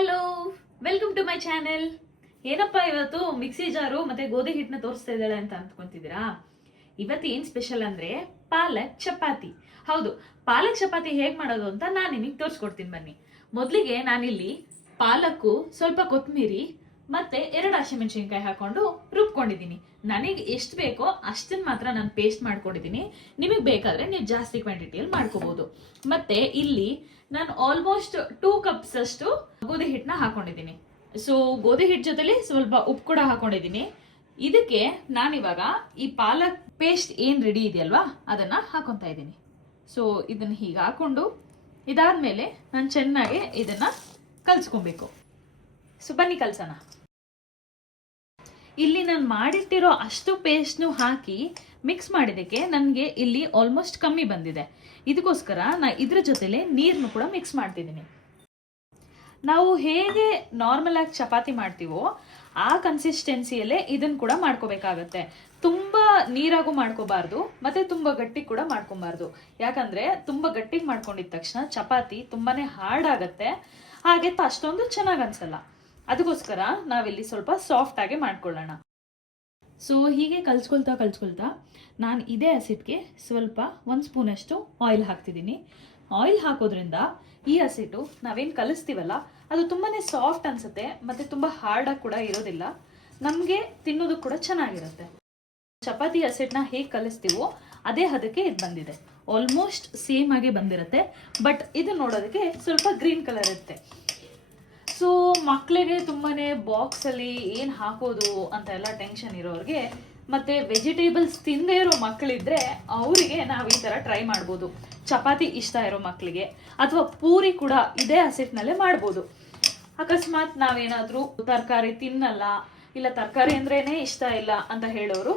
Hello, welcome to my channel. ಏನಪ್ಪಾ ಇವತ್ತು mixie ಜಾರು ಮತ್ತೆ ಗೋಧಿ ಹಿಟ್ಟನ್ನ ತೋರಿಸ್ತಾ ಇದ್ದಾಳೆ ಅಂತ ಅಂದ್ಕೊಂತಿದ್ದೀರಾ? ಇವತ್ತು ಏನ್ ಸ್ಪೆಷಲ್ ಅಂದ್ರೆ ಪಾಲಕ್ ಚಪಾತಿ. ಹೌದು, ಪಾಲಕ್ ಚಪಾತಿ ಹೇಗ್ ಮಾಡೋದು ಅಂತ ನಾನು ನಿಮಗೆ ತೋರಿಸ್ಕೊಡ್ತೀನಿ ಬನ್ನಿ. ಮೊದಲಿಗೆ ನಾನಿಲ್ಲಿ ಪಾಲಕ್ಕು, ಸ್ವಲ್ಪ ಕೊತ್ತಂಬರಿ ಮತ್ತೆ 2 ಹಸಿಮೆಣಸಿನ್ಕಾಯಿ ಹಾಕೊಂಡು ರುಬ್ಕೊಂಡಿದ್ದೀನಿ. ನನಗೆ ಎಷ್ಟು ಬೇಕೋ ಅಷ್ಟನ್ನ ಮಾತ್ರ ನಾನು ಪೇಸ್ಟ್ ಮಾಡ್ಕೊಂಡಿದ್ದೀನಿ. ನಿಮಗೆ ಬೇಕಾದ್ರೆ ನೀವು ಜಾಸ್ತಿ ಕ್ವಾಂಟಿಟಿಯಲ್ಲಿ ಮಾಡ್ಕೋಬಹುದು. ಮತ್ತೆ ಇಲ್ಲಿ ನಾನು ಆಲ್ಮೋಸ್ಟ್ 2 ಕಪ್ಸ್ ಅಷ್ಟು ಗೋಧಿ ಹಿಟ್ಟನ್ನ ಹಾಕೊಂಡಿದ್ದೀನಿ. ಸೊ ಗೋಧಿ ಹಿಟ್ಟು ಜೊತೆಲಿ ಸ್ವಲ್ಪ ಉಪ್ಪು ಕೂಡ ಹಾಕೊಂಡಿದ್ದೀನಿ. ಇದಕ್ಕೆ ನಾನಿವಾಗ ಈ ಪಾಲಕ್ ಪೇಸ್ಟ್ ಏನ್ ರೆಡಿ ಇದೆಯಲ್ವಾ ಅದನ್ನ ಹಾಕೊಂತ ಇದ್ದೀನಿ. ಸೊ ಇದನ್ನ ಹೀಗೆ ಹಾಕೊಂಡು ಇದಾದ್ಮೇಲೆ ನಾನು ಚೆನ್ನಾಗಿ ಇದನ್ನ ಕಲ್ಸ್ಕೊಬೇಕು. ಸೊ ಬನ್ನಿ ಕಲ್ಸೋಣ. ಇಲ್ಲಿ ನಾನು ಮಾಡಿಟ್ಟಿರೋ ಅಷ್ಟು ಪೇಸ್ಟ್ನು ಹಾಕಿ ಮಿಕ್ಸ್ ಮಾಡಿದಕ್ಕೆ ನನಗೆ ಇಲ್ಲಿ ಆಲ್ಮೋಸ್ಟ್ ಕಮ್ಮಿ ಬಂದಿದೆ. ಇದಕ್ಕೋಸ್ಕರ ನಾನು ಇದ್ರ ಜೊತೆಲೆ ನೀರನ್ನು ಕೂಡ ಮಿಕ್ಸ್ ಮಾಡ್ತಿದ್ದೀನಿ. ನಾವು ಹೇಗೆ ನಾರ್ಮಲ್ ಆಗಿ ಚಪಾತಿ ಮಾಡ್ತೀವೋ ಆ ಕನ್ಸಿಸ್ಟೆನ್ಸಿಯಲ್ಲೇ ಇದನ್ನು ಕೂಡ ಮಾಡ್ಕೋಬೇಕಾಗತ್ತೆ. ತುಂಬಾ ನೀರಾಗೂ ಮಾಡ್ಕೋಬಾರ್ದು ಮತ್ತೆ ತುಂಬಾ ಗಟ್ಟಿ ಕೂಡ ಮಾಡ್ಕೊಬಾರ್ದು. ಯಾಕಂದ್ರೆ ತುಂಬಾ ಗಟ್ಟಿಗೆ ಮಾಡ್ಕೊಂಡಿದ ತಕ್ಷಣ ಚಪಾತಿ ತುಂಬಾನೇ ಹಾರ್ಡ್ ಆಗತ್ತೆ, ಹಾಗೆ ಅಷ್ಟೊಂದು ಚೆನ್ನಾಗಿ ಅನ್ಸಲ್ಲ. ಅದಕ್ಕೋಸ್ಕರ ನಾವಿಲ್ಲಿ ಸ್ವಲ್ಪ ಸಾಫ್ಟ್ ಆಗಿ ಮಾಡ್ಕೊಳ್ಳೋಣ. ಸೊ ಹೀಗೆ ಕಲ್ಸ್ಕೊಳ್ತಾ ನಾನು ಇದೇ ಹಸಿಟ್ಟಿಗೆ ಸ್ವಲ್ಪ 1 ಸ್ಪೂನ್ ಅಷ್ಟು ಆಯಿಲ್ ಹಾಕ್ತಿದ್ದೀನಿ. ಆಯಿಲ್ ಹಾಕೋದ್ರಿಂದ ಈ ಹಸಿಟ್ಟು ನಾವೇನು ಕಲಿಸ್ತೀವಲ್ಲ ಅದು ತುಂಬಾನೇ ಸಾಫ್ಟ್ ಅನ್ಸುತ್ತೆ ಮತ್ತೆ ತುಂಬಾ ಹಾರ್ಡಾಗಿ ಕೂಡ ಇರೋದಿಲ್ಲ. ನಮಗೆ ತಿನ್ನೋದು ಕೂಡ ಚೆನ್ನಾಗಿರುತ್ತೆ. ಚಪಾತಿ ಹಸಿಟ್ಟನ್ನ ಹೇಗೆ ಕಲಿಸ್ತೀವೋ ಅದೇ ಹದಕ್ಕೆ ಇದು ಬಂದಿದೆ. ಆಲ್ಮೋಸ್ಟ್ ಸೇಮ್ ಆಗಿ ಬಂದಿರುತ್ತೆ. ಬಟ್ ಇದು ನೋಡೋದಕ್ಕೆ ಸ್ವಲ್ಪ ಗ್ರೀನ್ ಕಲರ್ ಇರುತ್ತೆ. ಸೊ ಮಕ್ಕಳಿಗೆ ತುಂಬಾನೇ ಬಾಕ್ಸಲ್ಲಿ ಏನು ಹಾಕೋದು ಅಂತ ಎಲ್ಲ ಟೆನ್ಷನ್ ಇರೋರಿಗೆ ಮತ್ತೆ ವೆಜಿಟೇಬಲ್ಸ್ ತಿಂದೇ ಇರೋ ಮಕ್ಕಳಿದ್ರೆ ಅವರಿಗೆ ನಾವು ಈ ಥರ ಟ್ರೈ ಮಾಡ್ಬೋದು. ಚಪಾತಿ ಇಷ್ಟ ಇರೋ ಮಕ್ಕಳಿಗೆ ಅಥವಾ ಪೂರಿ ಕೂಡ ಇದೇ ಹಸಿಟ್ಟಿನಲ್ಲೇ ಮಾಡ್ಬೋದು. ಅಕಸ್ಮಾತ್ ನಾವೇನಾದರೂ ತರಕಾರಿ ತಿನ್ನಲ್ಲ, ಇಲ್ಲ ತರಕಾರಿ ಅಂದ್ರೇನೆ ಇಷ್ಟ ಇಲ್ಲ ಅಂತ ಹೇಳೋರು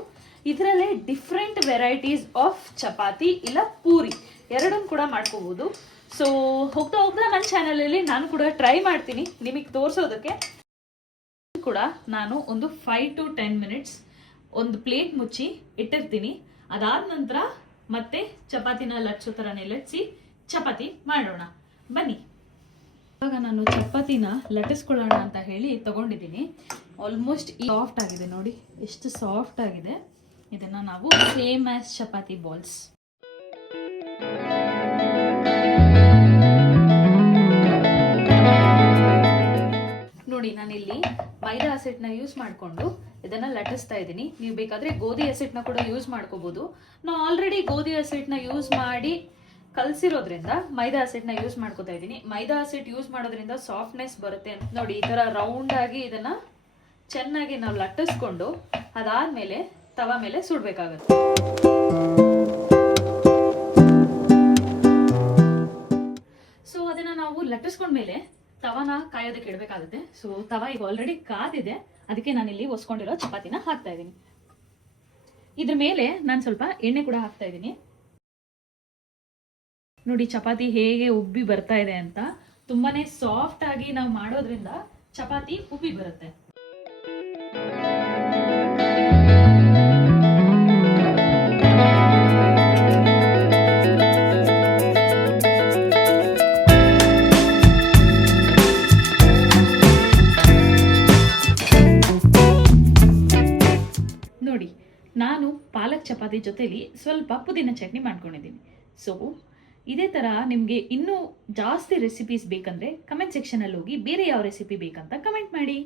ಇದರಲ್ಲೇ ಡಿಫ್ರೆಂಟ್ ವೆರೈಟೀಸ್ ಆಫ್ ಚಪಾತಿ ಇಲ್ಲ ಪೂರಿ ಎರಡನ್ನು ಕೂಡ ಮಾಡ್ಕೋಬಹುದು. ಸೊ ಹೋಗ್ತಾ ನನ್ನ ಚಾನಲಲ್ಲಿ ನಾನು ಕೂಡ ಟ್ರೈ ಮಾಡ್ತೀನಿ ನಿಮಗೆ ತೋರಿಸೋದಕ್ಕೆ. ಕೂಡ ನಾನು ಒಂದು 5 to 10 ಮಿನಿಟ್ಸ್ ಒಂದು ಪ್ಲೇಟ್ ಮುಚ್ಚಿ ಇಟ್ಟಿರ್ತೀನಿ. ಅದಾದ ನಂತರ ಮತ್ತೆ ಚಪಾತಿನ ಲಟ್ಸೋ ಥರನೇ ಲಟ್ಸಿ ಚಪಾತಿ ಮಾಡೋಣ ಬನ್ನಿ. ಇವಾಗ ನಾನು ಚಪಾತಿನ ಲಟ್ಟಿಸ್ಕೊಳ್ಳೋಣ ಅಂತ ಹೇಳಿ ತಗೊಂಡಿದ್ದೀನಿ. ಆಲ್ಮೋಸ್ಟ್ ಸಾಫ್ಟ್ ಆಗಿದೆ ನೋಡಿ, ಎಷ್ಟು ಸಾಫ್ಟ್ ಆಗಿದೆ. ಇದನ್ನ ನಾವು ಸೇಮ್ ಆಸ್ ಚಪಾತಿ ಬಾಲ್ಸ್. ನೋಡಿ ನಾನಿಲ್ಲಿ ಮೈದಾ ಹಸಿಟ್ಟನ್ನ ಯೂಸ್ ಮಾಡಿಕೊಂಡು ಇದನ್ನ ಲಟ್ಟಿಸ್ತಾ ಇದ್ದೀನಿ. ನೀವು ಬೇಕಾದ್ರೆ ಗೋಧಿ ಹಸಿಟ್ಟನ್ನ ಕೂಡ ಯೂಸ್ ಮಾಡ್ಕೋಬಹುದು. ನಾವು ಆಲ್ರೆಡಿ ಗೋಧಿ ಹಸಿಟ್ಟನ್ನ ಯೂಸ್ ಮಾಡಿ ಕಲಸಿರೋದ್ರಿಂದ ಮೈದಾ ಹಸಿಟ್ಟನ್ನ ಯೂಸ್ ಮಾಡ್ಕೋತಾ ಇದ್ದೀನಿ. ಮೈದಾ ಹಸಿಟ್ಟು ಯೂಸ್ ಮಾಡೋದ್ರಿಂದ ಸಾಫ್ಟ್ನೆಸ್ ಬರುತ್ತೆ. ನೋಡಿ ಈ ತರ ರೌಂಡ್ ಆಗಿ ಇದನ್ನ ಚೆನ್ನಾಗಿ ನಾವು ಲಟ್ಟಿಸ್ಕೊಂಡು ಅದಾದ್ಮೇಲೆ ತವಾ ಮೇಲೆ ಸುಡ್ಬೇಕಾಗತ್ತೆ. ಸೊ ಅದನ್ನ ನಾವು ಲಟ್ಟಿಸ್ಕೊಂಡ್ಮೇಲೆ ತವಾನ ಕಾಯೋದಕ್ಕೆ ಇಡಬೇಕಾಗುತ್ತೆ. ಸೊ ತವಾ ಈಗ ಆಲ್ರೆಡಿ ಕಾದಿದೆ, ಅದಕ್ಕೆ ನಾನಿಲ್ಲಿ ಒಸ್ಕೊಂಡಿರೋ ಚಪಾತಿನ ಹಾಕ್ತಾ ಇದ್ದೀನಿ. ಇದ್ರ ಮೇಲೆ ನಾನು ಸ್ವಲ್ಪ ಎಣ್ಣೆ ಕೂಡ ಹಾಕ್ತಾ ಇದ್ದೀನಿ. ನೋಡಿ ಚಪಾತಿ ಹೇಗೆ ಉಬ್ಬಿ ಬರ್ತಾ ಇದೆ ಅಂತ. ತುಂಬಾನೇ ಸಾಫ್ಟ್ ಆಗಿ ನಾವು ಮಾಡೋದ್ರಿಂದ ಚಪಾತಿ ಉಬ್ಬಿ ಬರುತ್ತೆ. ನೋಡಿ ನಾನು ಪಾಲಕ್ ಚಪಾತಿ ಜೊತೆಲಿ ಸ್ವಲ್ಪ ಪುದೀನ ಚಟ್ನಿ ಮಾಡ್ಕೊಂಡಿದ್ದೀನಿ. ಸೊ ಇದೇ ಥರ ನಿಮಗೆ ಇನ್ನೂ ಜಾಸ್ತಿ ರೆಸಿಪೀಸ್ ಬೇಕಂದ್ರೆ ಕಮೆಂಟ್ ಸೆಕ್ಷನಲ್ಲಿ ಹೋಗಿ ಬೇರೆ ಯಾವ ರೆಸಿಪಿ ಬೇಕಂತ ಕಮೆಂಟ್ ಮಾಡಿ.